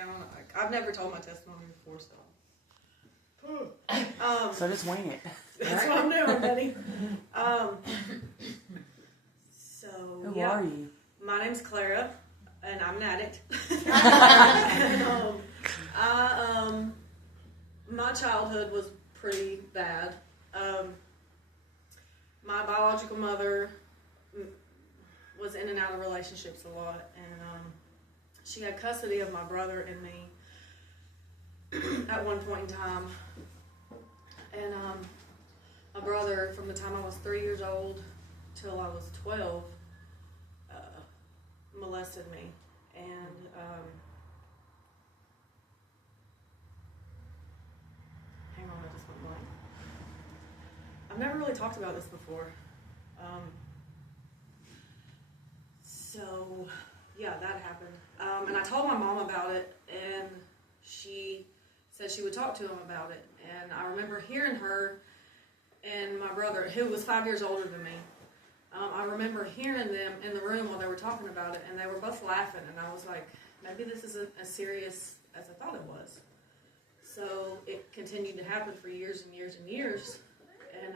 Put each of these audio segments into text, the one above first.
down. I've never told my testimony before, so. So just wing it. That's what I'm doing, buddy. Who are you? My name's Clara, and I'm an addict. And, my childhood was pretty bad. My biological mother was in and out of relationships a lot, and she had custody of my brother and me at one point in time. And my brother, from the time I was 3 years old till I was 12, molested me. And hang on, I just went blank. I've never really talked about this before. So, yeah, that happened. And I told my mom about it, and she said she would talk to him about it. And I remember hearing her and my brother, who was 5 years older than me, I remember hearing them in the room while they were talking about it, and they were both laughing, and I was like, maybe this isn't as serious as I thought it was. So it continued to happen for years and years and years, and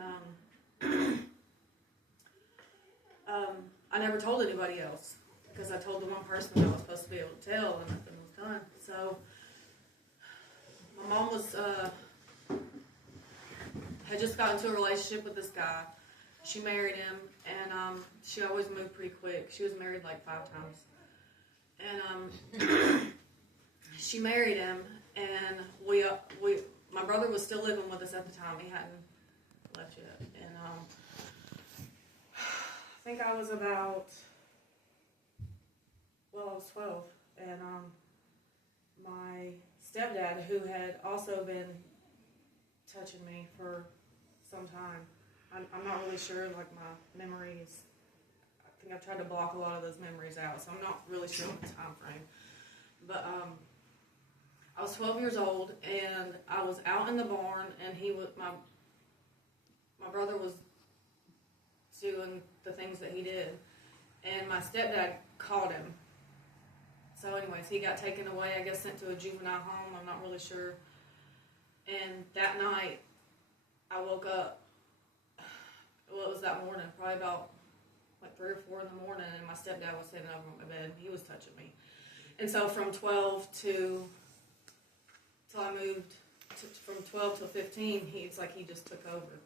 I never told anybody else, because I told the one person I was supposed to be able to tell, and nothing was done. So my mom was had just got into a relationship with this guy. She married him, and she always moved pretty quick. She was married like 5 times. And she married him, and my brother was still living with us at the time. He hadn't left yet. And I think I was about, I was 12. And my stepdad, who had also been touching me for some time, I'm not really sure, like, my memories, I think I've tried to block a lot of those memories out, so I'm not really sure on the time frame. But I was 12 years old, and I was out in the barn, and my brother was doing the things that he did, and my stepdad caught him. So anyways, he got taken away, I guess sent to a juvenile home, I'm not really sure. And that night, I woke up. Well, it was that morning, probably about like 3 or 4 in the morning, and my stepdad was sitting over my bed, and he was touching me. And so from 12 till I moved, from 12 till 15, it's like he just took over.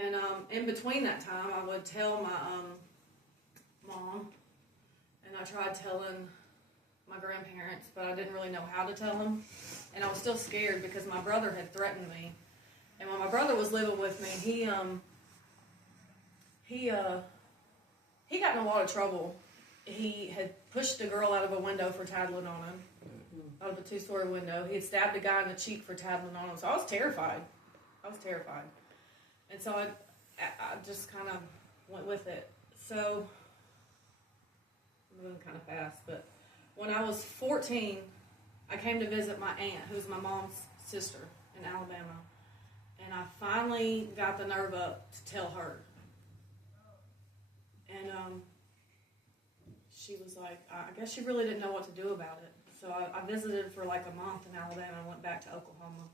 And in between that time, I would tell my mom, and I tried telling my grandparents, but I didn't really know how to tell them. And I was still scared because my brother had threatened me. And when my brother was living with me, he got in a lot of trouble. He had pushed a girl out of a window for tattling on him, out of a 2-story window. He had stabbed a guy in the cheek for tattling on him. So I was terrified. And so I just kind of went with it. So, I'm moving kind of fast, but when I was 14, I came to visit my aunt, who's my mom's sister in Alabama. And I finally got the nerve up to tell her. And she was like, I guess she really didn't know what to do about it. So I visited for like a month in Alabama and went back to Oklahoma.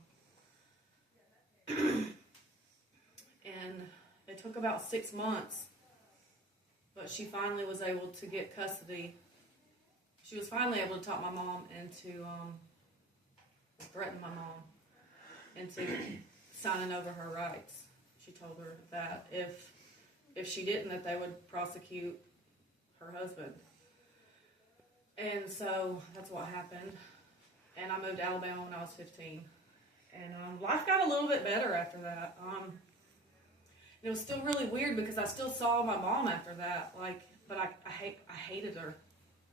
And it took about 6 months, but she finally was able to get custody. She was finally able to talk my mom into, threaten my mom into signing over her rights. She told her that if she didn't, that they would prosecute her husband. And so that's what happened. And I moved to Alabama when I was 15. And life got a little bit better after that. It was still really weird because I still saw my mom after that. But I hated her.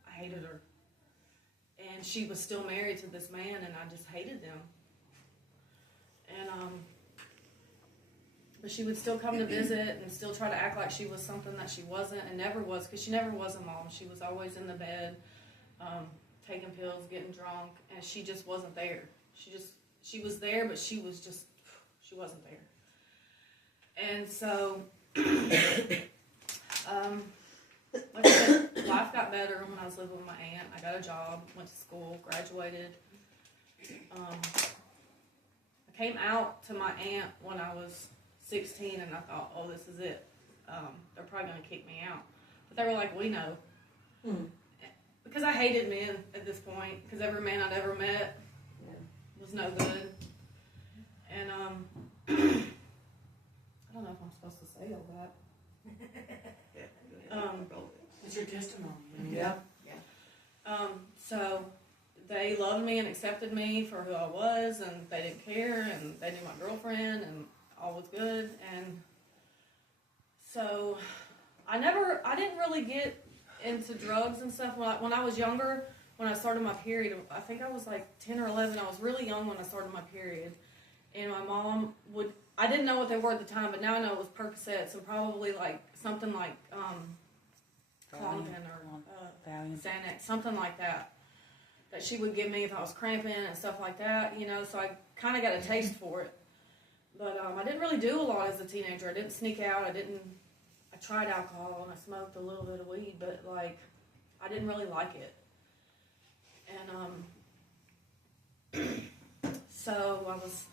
I hated her. And she was still married to this man, and I just hated them. And but she would still come to visit and still try to act like she was something that she wasn't, and never was, because she never was a mom. She was always in the bed, taking pills, getting drunk, and she just wasn't there. She was there, but she wasn't there. And so, like I said, life got better when I was living with my aunt. I got a job, went to school, graduated. I came out to my aunt when I was 16, and I thought, oh, this is it. They're probably going to kick me out. But they were like, we know. Because I hated men at this point, because every man I'd ever met was no good. And I don't know if I'm supposed to say all that. It's your testimony. Yeah. So they loved me and accepted me for who I was, and they didn't care, and they knew my girlfriend, and all was good. And so I didn't really get into drugs and stuff. When I was younger, when I started my period, I think I was like 10 or 11. I was really young when I started my period. And my mom I didn't know what they were at the time, but now I know it was Percocets and probably like something like Klonopin or Xanax, something like that she would give me if I was cramping and stuff like that, so I kind of got a taste for it. But I didn't really do a lot as a teenager. I didn't sneak out. I tried alcohol and I smoked a little bit of weed, but like I didn't really like it. And so I was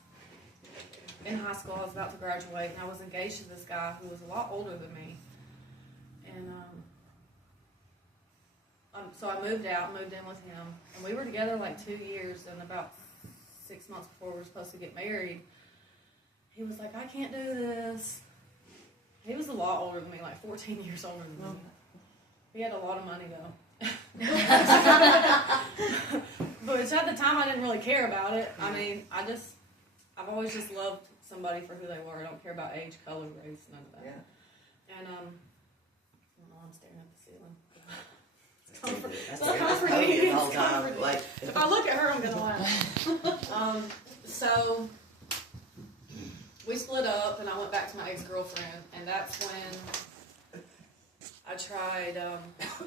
in high school. I was about to graduate, and I was engaged to this guy who was a lot older than me. And so I moved in with him, and we were together like 2 years. And about 6 months before we were supposed to get married, he was like, "I can't do this." He was a lot older than me, like 14 years older than me. He had a lot of money though. But at the time I didn't really care about it. I mean, I've always just loved somebody for who they were. I don't care about age, color, race, none of that. Yeah. And I don't know, I'm staring at the ceiling. It's comforting. The whole time. Like, if I look at her, I'm gonna laugh. So we split up, and I went back to my ex-girlfriend, and that's when I tried.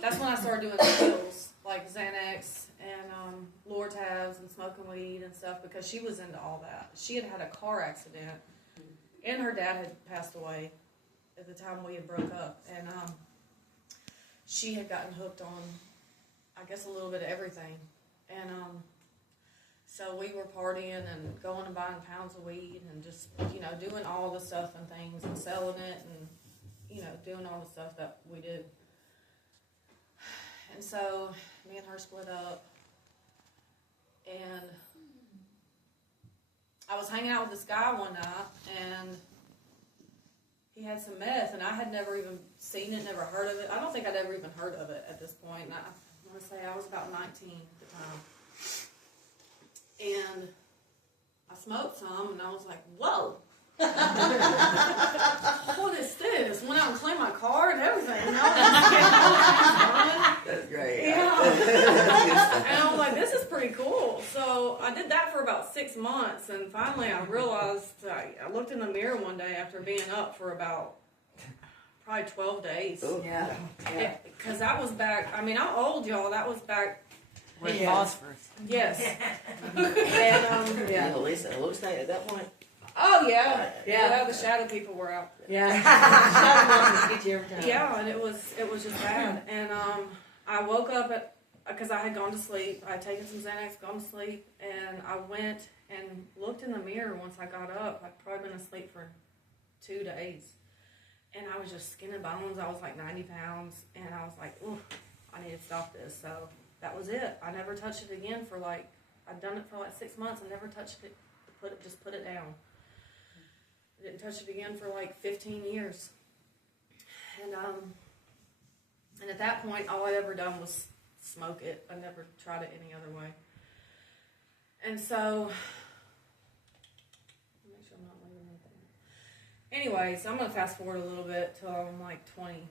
That's when I started doing pills like Xanax and Lortabs and smoking weed and stuff, because she was into all that. She had had a car accident, and her dad had passed away at the time we had broke up, and she had gotten hooked on, I guess, a little bit of everything. And so we were partying and going and buying pounds of weed and just, doing all the stuff and things and selling it and, doing all the stuff that we did. And so me and her split up, and I was hanging out with this guy one night, and he had some meth, and I had never even seen it, never heard of it. I don't think I'd ever even heard of it at this point. And I want to say I was about 19 at the time. And I smoked some, and I was like, whoa. What is this? Went out and cleaned my car and everything. that's great. Yeah. And I was like, this is pretty cool. So I did that for about 6 months, and finally I realized, I looked in the mirror one day after being up for about probably 12 days. Ooh. Yeah. Because that was back, I'm old, y'all. That was back. With phosphorus. Yes. And, Lisa, at that point. Oh, yeah. Yeah, the shadow people were out. Yeah. Shadow get you every time. Yeah, and it was just bad. And I woke up because I had gone to sleep. I had taken some Xanax, gone to sleep, and I went and looked in the mirror once I got up. I'd probably been asleep for 2 days. And I was just skin and bones. I was like 90 pounds, and I was like, ooh, I need to stop this. So that was it. I never touched it again I'd done it for like 6 months. I never touched it. Just put it down. I didn't touch it again for like 15 years. And at that point, all I'd ever done was smoke it. I never tried it any other way. And so, make sure I'm not leaving anything. Anyways, I'm going to fast forward a little bit till I'm like 22.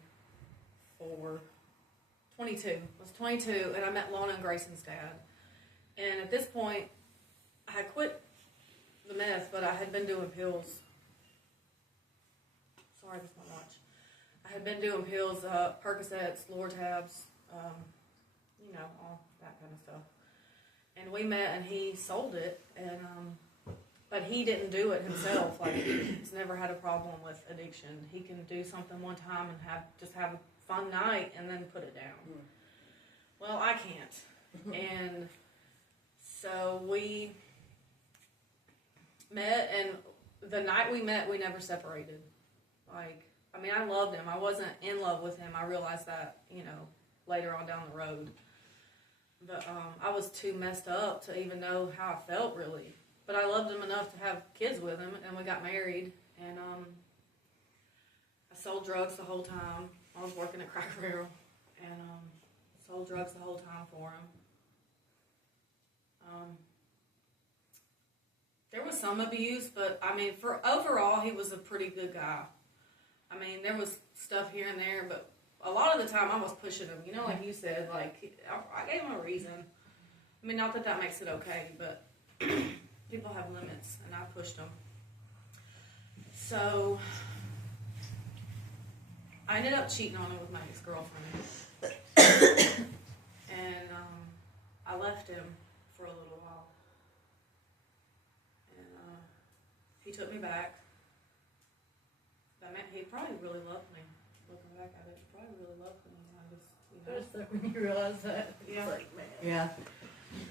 I was 22, and I met Lona and Grayson's dad. And at this point, I had quit the meth, but I had been doing pills. Sorry, that's my watch. I had been doing pills, Percocets, Lortabs, all that kind of stuff. And we met, and he sold it, and but he didn't do it himself. Like, he's never had a problem with addiction. He can do something one time and have fun night and then put it down. Well, I can't. And so we met, and the night we met, we never separated. Like, I mean, I loved him. I wasn't in love with him. I realized that, later on down the road. But I was too messed up to even know how I felt, really. But I loved him enough to have kids with him, and we got married. And I sold drugs the whole time. I was working at Cracker Barrel, and sold drugs the whole time for him. There was some abuse, but I mean, for overall, he was a pretty good guy. I mean, there was stuff here and there, but a lot of the time I was pushing him. Like you said, like I gave him a reason. I mean, not that that makes it okay, but people have limits, and I pushed him. So I ended up cheating on him with my ex-girlfriend, and I left him for a little while, and he took me back. That meant he probably really loved me. Looking back at it, he probably really loved me. I just, That's when you realize that. Yeah. It's like, man. Yeah.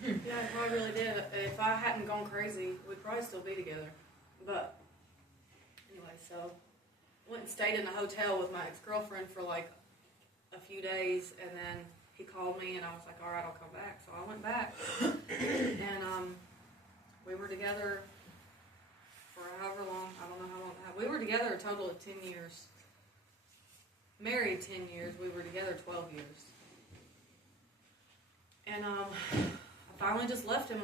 Yeah, I probably really did. If I hadn't gone crazy, we'd probably still be together. But anyway, so I went and stayed in a hotel with my ex-girlfriend for like a few days, and then he called me, and I was like, all right, I'll come back. So I went back, and we were together for however long. I don't know how long. We were together a total of 10 years. Married 10 years. We were together 12 years. And I finally just left him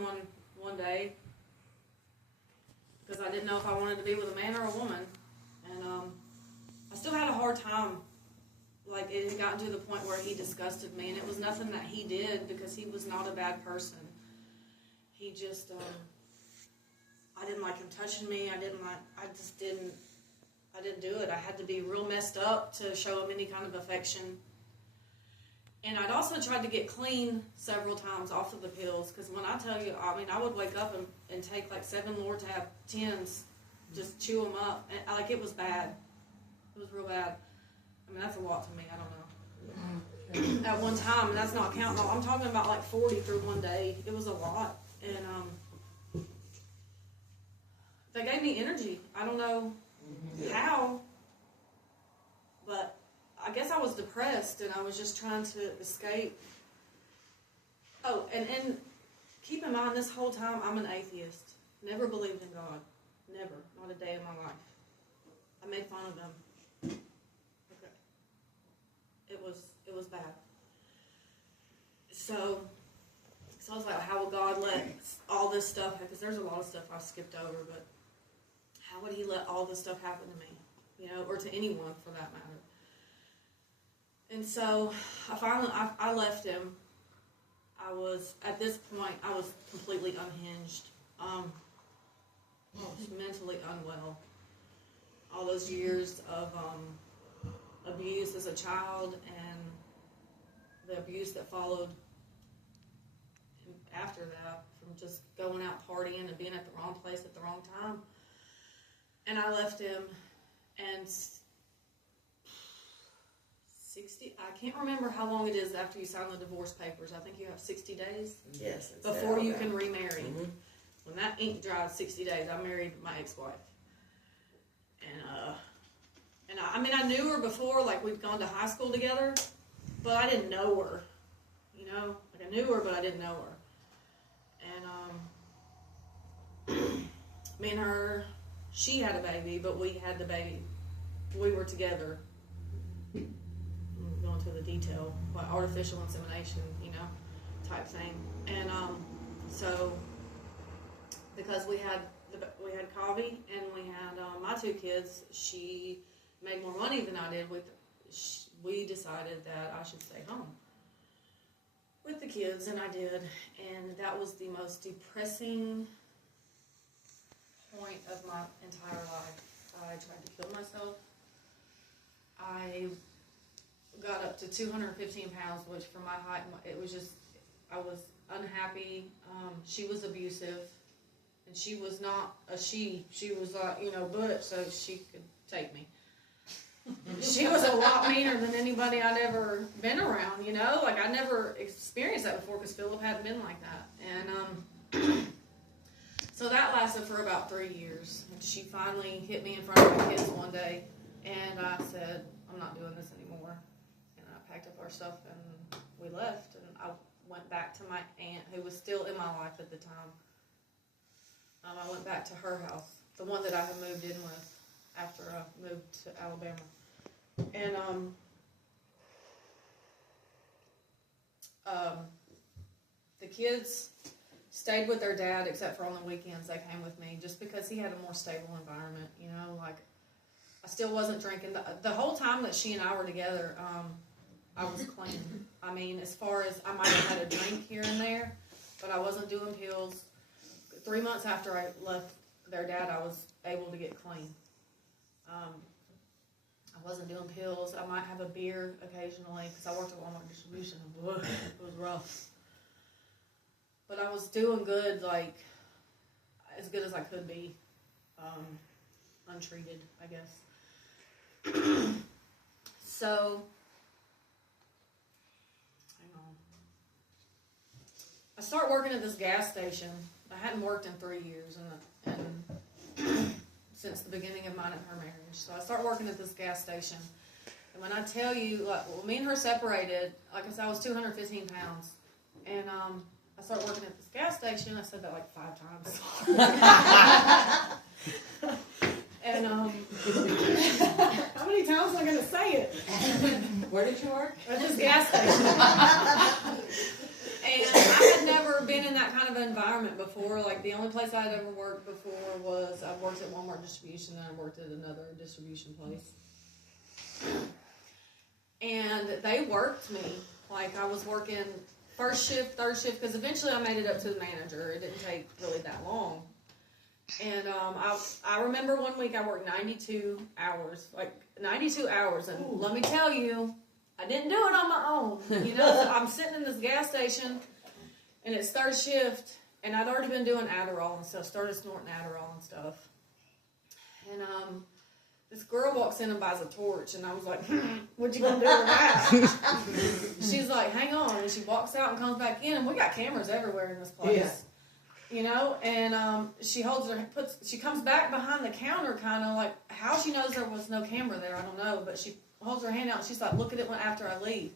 one day because I didn't know if I wanted to be with a man or a woman. And I still had a hard time. Like, it had gotten to the point where he disgusted me, and it was nothing that he did, because he was not a bad person. He just, I didn't like him touching me. I didn't do it. I had to be real messed up to show him any kind of affection. And I'd also tried to get clean several times off of the pills, because when I tell you, I mean, I would wake up and take like 7 Lortab 10s, just chew them up. And, like, it was bad. It was real bad. I mean, that's a lot to me. I don't know. At one time, and that's not counting all. I'm talking about like 40 through one day. It was a lot. And they gave me energy. I don't know how, but I guess I was depressed, and I was just trying to escape. Oh, and keep in mind, this whole time, I'm an atheist. Never believed in God. Never. Not a day in my life. I made fun of them. Okay. It was bad. So I was like, how would God let all this stuff, because there's a lot of stuff I skipped over, but how would he let all this stuff happen to me? Or to anyone for that matter. And so I left him. At this point, I was completely unhinged. I was mentally unwell. All those years of abuse as a child, and the abuse that followed after that, from just going out partying and being at the wrong place at the wrong time. And I left him, and I can't remember how long it is after you sign the divorce papers. I think you have 60 days Yes. before you can remarry. Mm-hmm. When that ink dries 60 days, I married my ex-wife. And I knew her before, like we'd gone to high school together, but I didn't know her. Like I knew her, but I didn't know her. And me and her, she had a baby, but we had the baby. We were together. I'm going to the detail, like artificial insemination, type thing. And so because we had Kavi and we had my 2 kids, she made more money than I did. We decided that I should stay home with the kids, and I did. And that was the most depressing point of my entire life. I tried to kill myself. I got up to 215 pounds, which for my height, it was just, I was unhappy. She was abusive, and she was not a she. She was, butch, so she could take me. she was a lot meaner than anybody I'd ever been around, you know? Like, I never experienced that before because Philip hadn't been like that. And so that lasted for about 3 years. And she finally hit me in front of my kids one day, and I said, I'm not doing this anymore. And I packed up our stuff, and we left. And I went back to my aunt, who was still in my life at the time. I went back to her house, the one that I had moved in with after I moved to Alabama. And the kids stayed with their dad, except for on the weekends they came with me, just because he had a more stable environment, you know, like, I still wasn't drinking. The whole time that she and I were together, I was clean. I mean, as far as, I might have had a drink here and there, but I wasn't doing pills. 3 months after I left their dad, I was able to get clean. I wasn't doing pills. I might have a beer occasionally, because I worked at Walmart distribution, and it was rough. But I was doing good, like, as good as I could be, untreated, I guess. So, hang on. I started working at this gas station. I hadn't worked in 3 years, and since the beginning of mine and her marriage. So I started working at this gas station. And when I tell you, like, well, me and her separated, like I said, I was 215 pounds. And I started working at this gas station. I said that like 5 times. And how many times am I going to say it? Where did you work? At this gas station. And I had never been in that kind of environment before. Like, the only place I had ever worked before was, I worked at Walmart distribution, and I worked at another distribution place. And they worked me. Like, I was working first shift, third shift, because eventually I made it up to the manager. It didn't take really that long. And I remember one week I worked 92 hours. Like, 92 hours. And ooh, let me tell you, I didn't do it on my own. You know, I'm sitting in this gas station, and it's third shift, and I'd already been doing Adderall and stuff, started snorting Adderall and stuff. And this girl walks in and buys a torch, and I was like, what you gonna do with that? She's like, hang on. And she walks out and comes back in, and we got cameras everywhere in this place. Yeah. You know, and she comes back behind the counter, kind of like, how she knows there was no camera there, I don't know, but she holds her hand out, and she's like, look at it after I leave.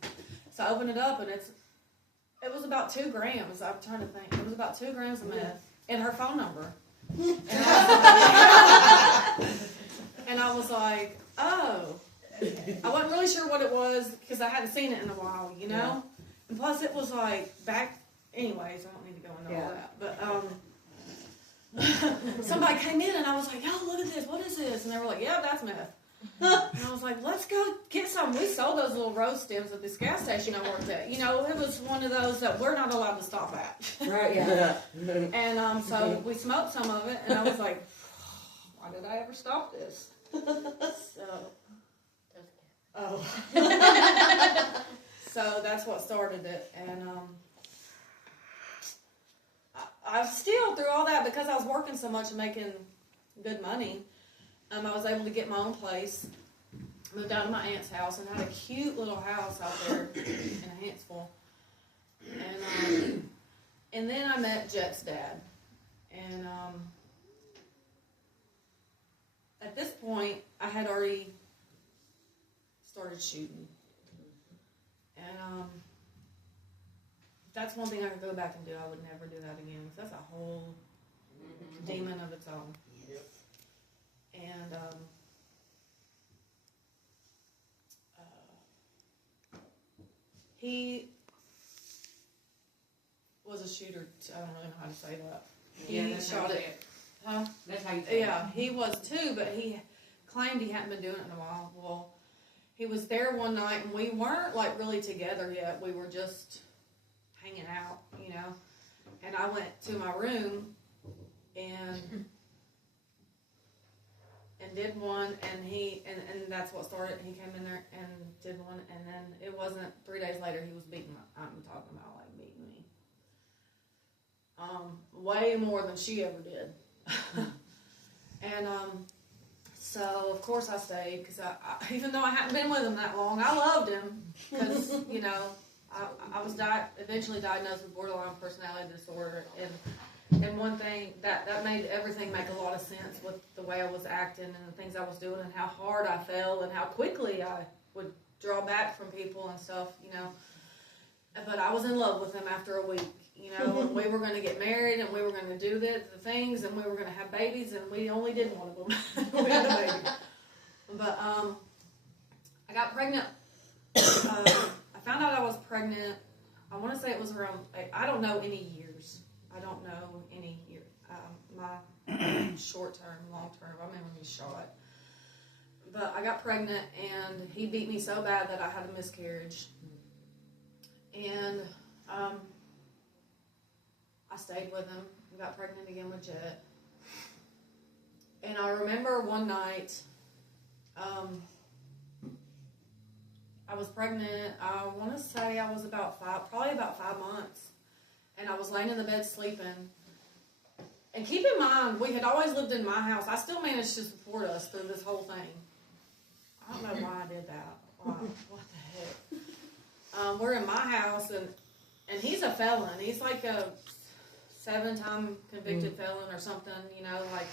So I open it up, and it was about 2 grams. I'm trying to think. It was about 2 grams of meth, and her phone number. And I was like, oh. I wasn't really sure what it was, because I hadn't seen it in a while, you know? Yeah. And plus, it was like back, anyways, I don't need to go into all that. But somebody came in, and I was like, oh, look at this. What is this? And they were like, yeah, that's meth. And I was like, let's go get some. We sold those little rose stems at this gas station I worked at. You know, it was one of those that we're not allowed to stop at. Right, yeah. And so we smoked some of it, and I was like, why did I ever stop this? So that's what started it. And I still, through all that, because I was working so much and making good money, I was able to get my own place, moved out of my aunt's house, and had a cute little house out there in Huntsville. And then I met Jet's dad. And at this point, I had already started shooting. And that's one thing I could go back and do. I would never do that again, because that's a whole demon of its own. And he was a shooter. I don't really know how to say that. He shot it. Huh? That's how you say it. Yeah, he was too, but he claimed he hadn't been doing it in a while. Well, he was there one night, and we weren't like really together yet. We were just hanging out, you know. And I went to my room and did one, and that's what started. He came in there and did one, and then it wasn't 3 days later he was beating I'm talking about like beating me. Way more than she ever did. And So, of course, I stayed because even though I hadn't been with him that long, I loved him because, you know, I was eventually diagnosed with borderline personality disorder. And one thing, that made everything make a lot of sense with the way I was acting and the things I was doing and how hard I fell and how quickly I would draw back from people and stuff, you know. But I was in love with him after a week, you know, and we were going to get married and we were going to do the things and we were going to have babies and we only did one of them. We had a baby. But I got pregnant. I found out I was pregnant. I want to say it was around, I don't know any years. I don't know any year. My short term, long term, I mean when he's shot. But I got pregnant and he beat me so bad that I had a miscarriage. And I stayed with him. We got pregnant again with Jet. And I remember one night, I was pregnant. I want to say I was probably about 5 months. And I was laying in the bed sleeping. And keep in mind, we had always lived in my house. I still managed to support us through this whole thing. I don't know why I did that. Why? What the heck? We're in my house, and he's a felon. He's like a 7-time convicted felon or something, you know, like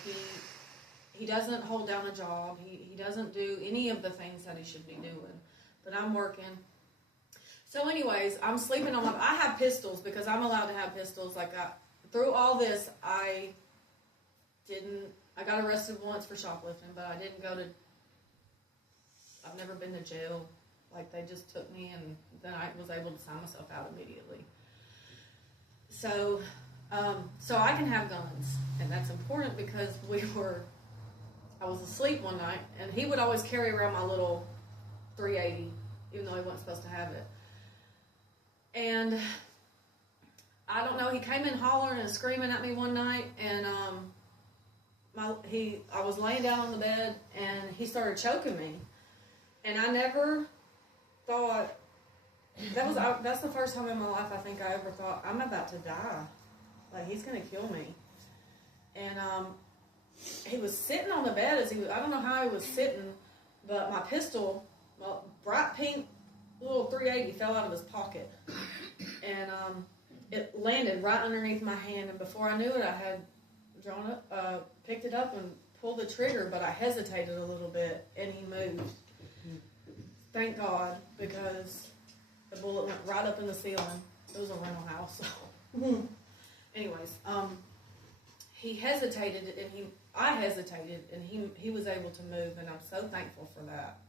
he doesn't hold down a job. He doesn't do any of the things that he should be doing. But I'm working. So anyways, I'm sleeping on I have pistols because I'm allowed to have pistols. Like through all this, I got arrested once for shoplifting, but I didn't I've never been to jail. Like they just took me and then I was able to sign myself out immediately. So I can have guns, and that's important because I was asleep one night and he would always carry around my little 380, even though he wasn't supposed to have it. And I don't know, he came in hollering and screaming at me one night, and I was laying down on the bed, and he started choking me. And I never thought, that's the first time in my life I think I ever thought, I'm about to die. Like, he's going to kill me. And he was sitting on the bed I don't know how he was sitting, but my pistol, bright pink little 380 fell out of his pocket. And it landed right underneath my hand, and before I knew it, I had picked it up and pulled the trigger, but I hesitated a little bit, and he moved. Thank God, because the bullet went right up in the ceiling. It was a rental house. Anyways, he hesitated, and I hesitated, and he was able to move, and I'm so thankful for that,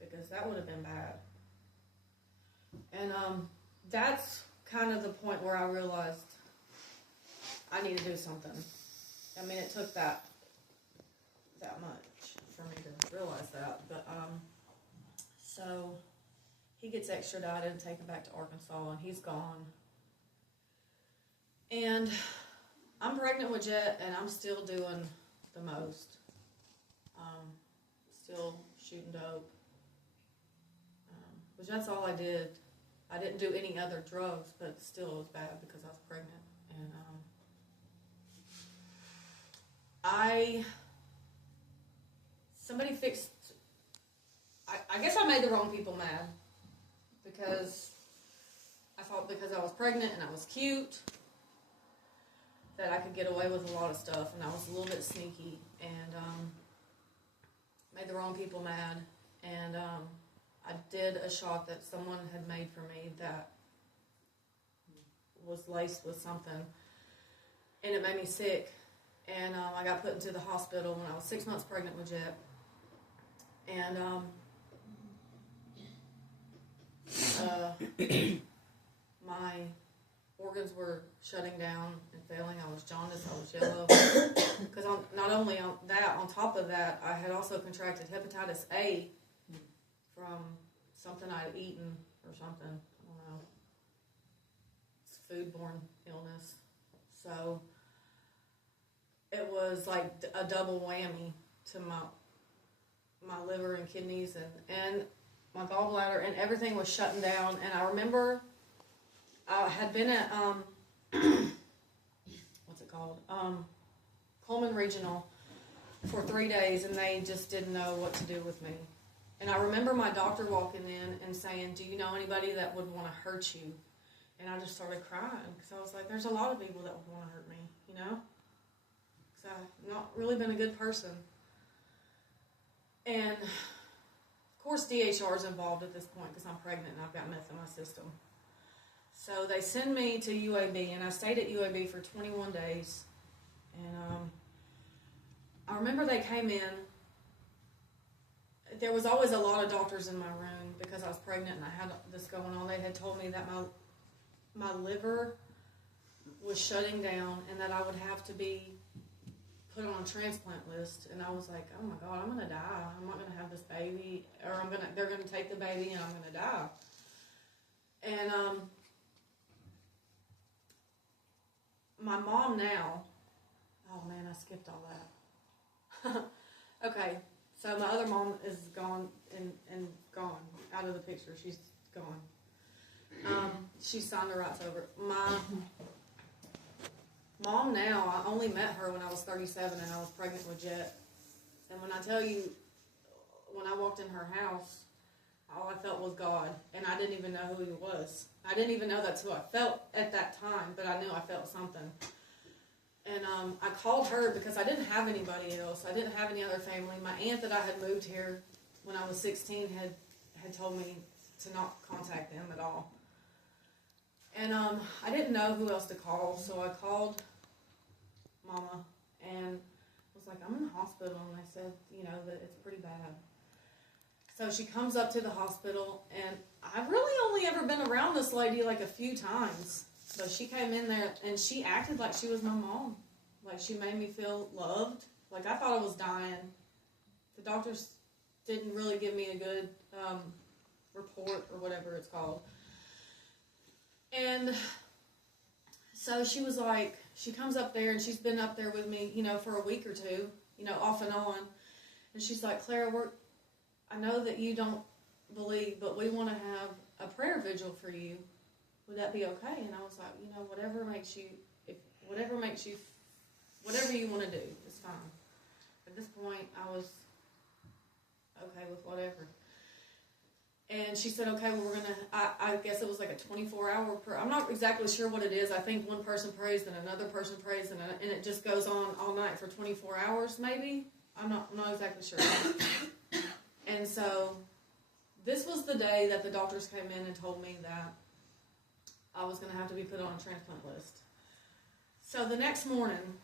because that would have been bad. And that's kind of the point where I realized I need to do something. I mean, it took that much for me to realize that. But so he gets extradited and taken back to Arkansas, and he's gone. And I'm pregnant with Jet, and I'm still doing the most. Still shooting dope. Which that's all I did. I didn't do any other drugs, but still it was bad because I was pregnant. And I guess I made the wrong people mad, because I thought because I was pregnant and I was cute that I could get away with a lot of stuff, and I was a little bit sneaky, and made the wrong people mad. And I did a shot that someone had made for me that was laced with something, and it made me sick. And I got put into the hospital when I was 6 months pregnant with Jet. And my organs were shutting down and failing. I was jaundiced, I was yellow. Because not only on top of that, I had also contracted hepatitis A from something I'd eaten or something. I don't know. It's foodborne illness. So it was like a double whammy to my liver and kidneys and my gallbladder, and everything was shutting down. And I remember I had been at what's it called? Coleman Regional, for 3 days, and they just didn't know what to do with me. And I remember my doctor walking in and saying, "Do you know anybody that would want to hurt you?" And I just started crying because I was like, there's a lot of people that would want to hurt me, you know? So I've not really been a good person. And, of course, DHR is involved at this point because I'm pregnant and I've got meth in my system. So they send me to UAB, and I stayed at UAB for 21 days. And I remember they came in. There was always a lot of doctors in my room because I was pregnant and I had this going on. They had told me that my liver was shutting down and that I would have to be put on a transplant list. And I was like, oh my God, I'm going to die. I'm not going to have this baby, or they're going to take the baby and I'm going to die. And my mom now, oh man, I skipped all that. Okay, so my other mom is gone and gone out of the picture. She's gone. She signed her rights over. My mom now, I only met her when I was 37 and I was pregnant with Jet. And when I tell you, when I walked in her house, all I felt was God. And I didn't even know who he was. I didn't even know that's who I felt at that time, but I knew I felt something. And I called her because I didn't have anybody else. I didn't have any other family. My aunt that I had moved here when I was 16 had told me to not contact them at all. And I didn't know who else to call, so I called Mama and was like, I'm in the hospital, and they said, that it's pretty bad. So she comes up to the hospital, and I've really only ever been around this lady like a few times. So she came in there, and she acted like she was my mom. Like, she made me feel loved. Like, I thought I was dying. The doctors didn't really give me a good report or whatever it's called. And so she was like, she comes up there, and she's been up there with me, for a week or two, off and on. And she's like, Clara, I know that you don't believe, but we want to have a prayer vigil for you. Would that be okay? And I was like, whatever you want to do, it's fine. At this point, I was okay with whatever. And she said, okay, well, we're going to, I guess it was like a 24-hour prayer. I'm not exactly sure what it is. I think one person prays, then another person prays, and it just goes on all night for 24 hours, maybe. I'm not exactly sure. And so this was the day that the doctors came in and told me that I was going to have to be put on a transplant list. So the next morning,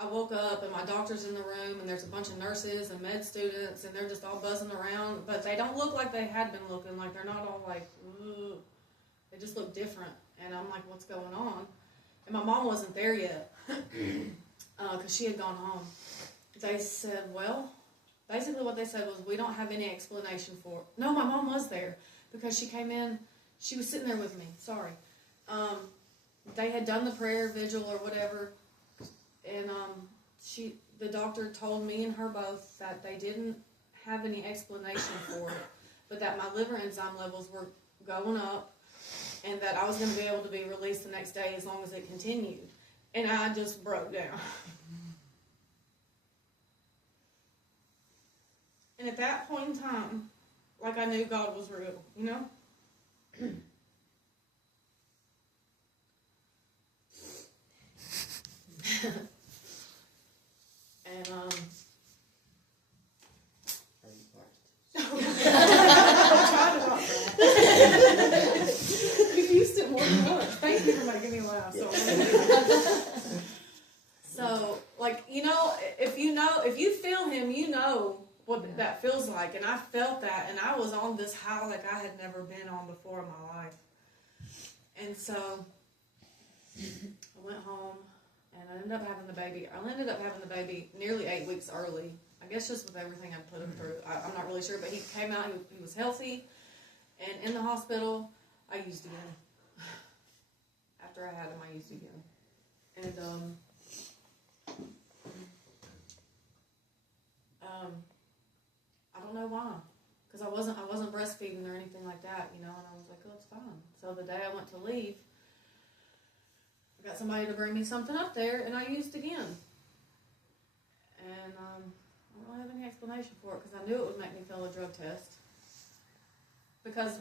I woke up and my doctor's in the room and there's a bunch of nurses and med students and they're just all buzzing around, but they don't look like they had been looking. Like, they're not all like, ooh. They just look different. And I'm like, what's going on? And my mom wasn't there yet because she had gone home. They said, well, basically what they said was, we don't have any explanation for it. No, my mom was there because she came in. She was sitting there with me. Sorry. They had done the prayer vigil or whatever, and the doctor told me and her both that they didn't have any explanation for it, but that my liver enzyme levels were going up and that I was going to be able to be released the next day as long as it continued. And I just broke down. And at that point in time, like, I knew God was real, And you've used it more than once. Thank you for making me laugh. So, like, if you feel him, you know what that feels like. And I felt that, and I was on this high like I had never been on before in my life. And so I went home, and I ended up having the baby. I ended up having the baby nearly 8 weeks early. I guess just with everything I put him through. I'm not really sure, but he came out, he was healthy, and in the hospital, I used again. After I had him, I used again. And, I don't know why, because I wasn't breastfeeding or anything like that, and I was like, oh, it's fine. So the day I went to leave, I got somebody to bring me something up there, and I used again. And I don't really have any explanation for it because I knew it would make me fail a drug test. Because,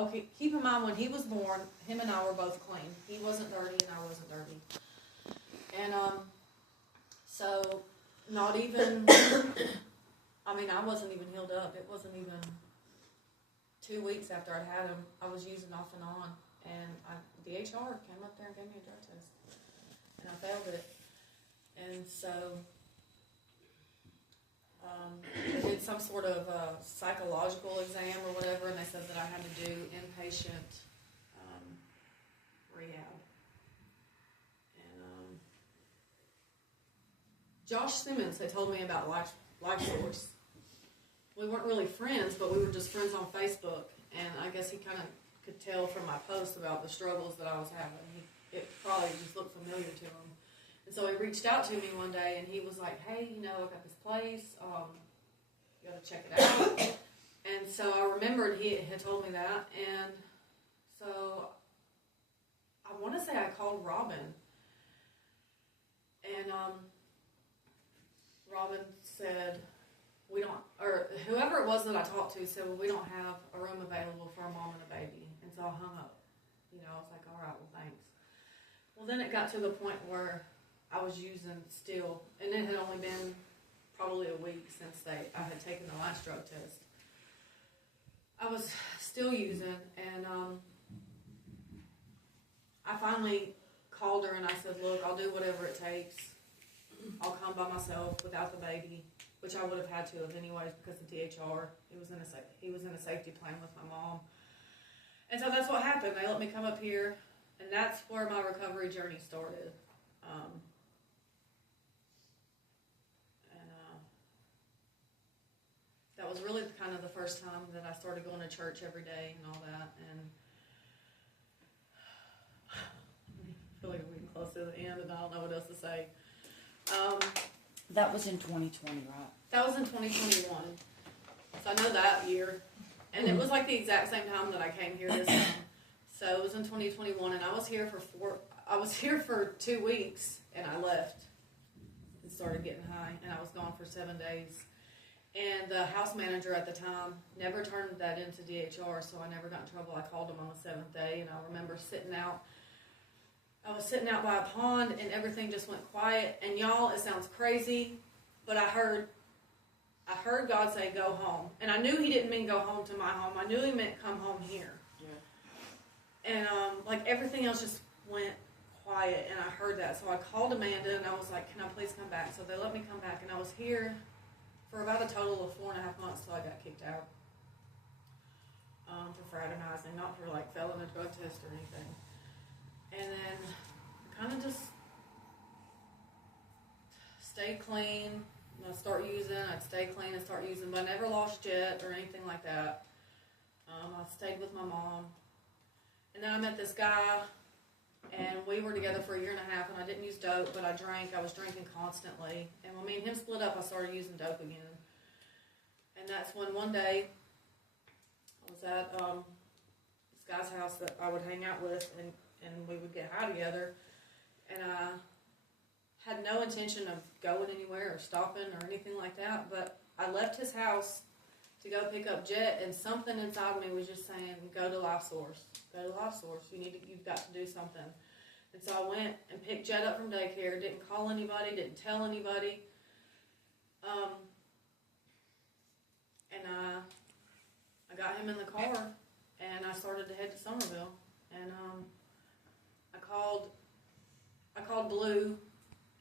okay, keep in mind when he was born, him and I were both clean. He wasn't dirty and I wasn't dirty. And so not even, I mean, I wasn't even healed up. It wasn't even 2 weeks after I'd had him, I was using off and on. And the HR came up there and gave me a drug test. And I failed it. And so they did some sort of psychological exam or whatever, and they said that I had to do inpatient rehab. And Josh Simmons had told me about LifeSource. We weren't really friends, but we were just friends on Facebook, and I guess he kind of could tell from my posts about the struggles that I was having. It probably just looked familiar to him. And so he reached out to me one day, and he was like, hey, I got this place. You got to check it out. And so I remembered he had told me that. And so I want to say I called Robin. And Robin said, or whoever it was that I talked to said, well, we don't have a room available for a mom and a baby. And so I hung up. I was like, all right, well, thanks. Well, then it got to the point where I was using still, and it had only been probably a week since I had taken the last drug test. I was still using, and I finally called her and I said, look, I'll do whatever it takes. I'll come by myself without the baby, which I would have had to have anyways because of DHR. He was in a safety plan with my mom. And so that's what happened. They let me come up here, and that's where my recovery journey started. That was really kind of the first time that I started going to church every day and all that. And I feel like we're getting close to the end, and I don't know what else to say. That was in 2020, right? That was in 2021. So I know that year. And it was like the exact same time that I came here this time. So it was in 2021, and I was here for 2 weeks, and I left and started getting high, and I was gone for 7 days. And the house manager at the time never turned that into DHR, so I never got in trouble. I called him on the 7th day, and I remember I was sitting out by a pond, and everything just went quiet. And y'all, it sounds crazy, but I heard God say, go home. And I knew he didn't mean go home to my home. I knew he meant come home here. Yeah. And like everything else just went quiet, and I heard that. So I called Amanda, and I was like, can I please come back? So they let me come back, and I was here for about a total of 4.5 months till I got kicked out for fraternizing, not for like failing a drug test or anything. And then I kind of just stayed clean. I'd start using, I'd stay clean and start using, but I never lost jet or anything like that. I stayed with my mom. And then I met this guy, and we were together for 1.5 years, and I didn't use dope, but I drank. I was drinking constantly. And when me and him split up, I started using dope again. And that's when one day I was at this guy's house that I would hang out with, and we would get high together. And I had no intention of going anywhere or stopping or anything like that, but I left his house to go pick up Jet, and something inside me was just saying, go to LifeSource. Go to LifeSource. You've got to do something. And so I went and picked Jet up from daycare, didn't call anybody, didn't tell anybody. And I got him in the car, and I started to head to Somerville. And I called Blue,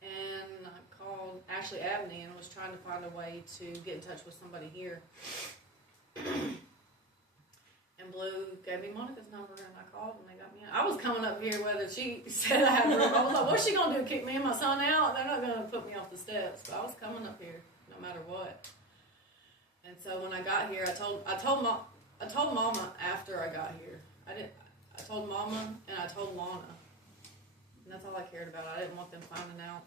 and I called Ashley Abney, and was trying to find a way to get in touch with somebody here. And Blue gave me Monica's number, and I called, and they got me in. I was coming up here whether she said I had room. I was like, what's she going to do, kick me and my son out? They're not going to put me off the steps. But I was coming up here no matter what. And so when I got here, I told Mama after I got here. I told Mama, and I told Lana. And that's all I cared about. I didn't want them finding out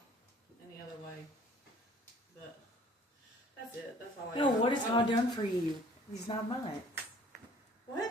any other way. But that's it. That's all I got. What has God done for you these 9 months? What?